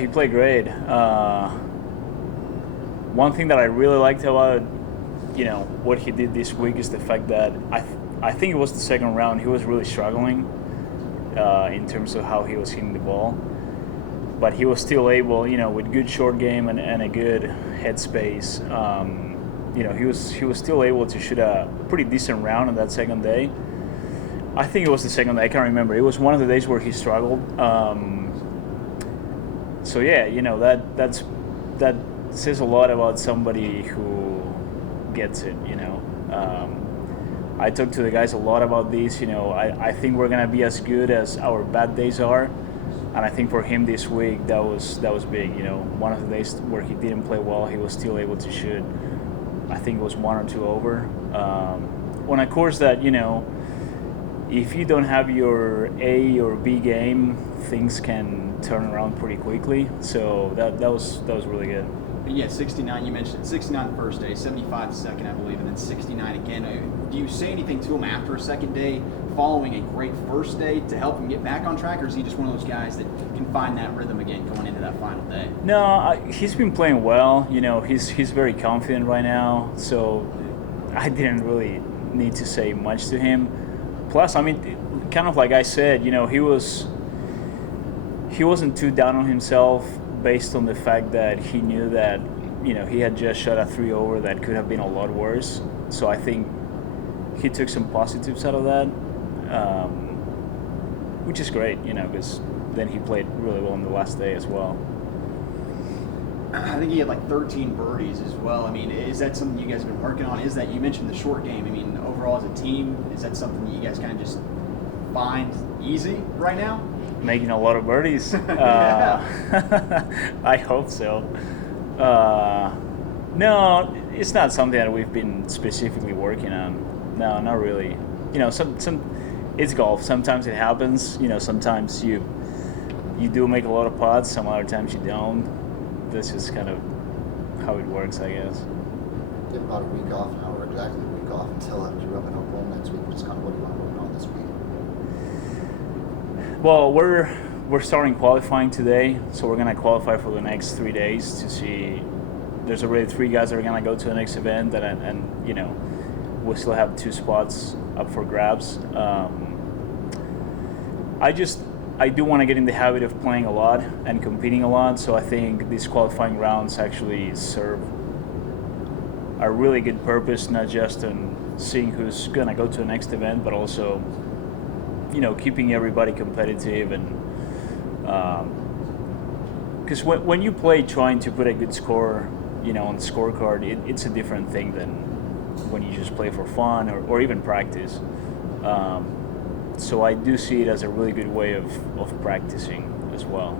He played great. One thing that I really liked about what he did this week is the fact that I think it was the second round he was really struggling in terms of how he was hitting the ball, but he was still able, with good short game and a good headspace. He was still able to shoot a pretty decent round on that second day. I think it was the second day. I can't remember. It was one of the days where he struggled. So yeah, that says a lot about somebody who gets it. I talked to the guys a lot about this. I think we're gonna be as good as our bad days are, and I think for him this week that was big. One of the days where he didn't play well, he was still able to shoot. I think it was 1 or 2 over. On a course that if you don't have your A or B game, things can turn around pretty quickly. So that was really good. Yeah, 69, you mentioned 69 the first day, 75 the second, I believe, and then 69 again. Do you say anything to him after a second day following a great first day to help him get back on track, or is he just one of those guys that can find that rhythm again going into that final day? No, he's been playing well. He's very confident right now, so I didn't really need to say much to him. Plus, kind of like I said, he wasn't too down on himself based on the fact that he knew that he had just shot a 3 over that could have been a lot worse. So I think he took some positives out of that, which is great, because then he played really well on the last day as well. I think he had like 13 birdies as well. Is that something you guys have been working on? Is that, you mentioned the short game, overall as a team, is that something that you guys kind of just find easy right now? Making a lot of birdies. I hope so. No, it's not something that we've been specifically working on. No, not really. Some it's golf. Sometimes it happens. Sometimes you do make a lot of putts. Some other times you don't. That's just kind of how it works, I guess. You have about a week off now, or exactly a week off until you're up in Oklahoma next week. What's kind of what you want to work on this week? Well, we're starting qualifying today, so we're gonna qualify for the next 3 days to see. There's already 3 guys that are gonna go to the next event, and we'll still have 2 spots up for grabs. I do want to get in the habit of playing a lot and competing a lot, so I think these qualifying rounds actually serve a really good purpose, not just on seeing who's gonna go to the next event, but also keeping everybody competitive. And because when you play trying to put a good score on the scorecard, it's a different thing than when you just play for fun or even practice. So I do see it as a really good way of practicing as well.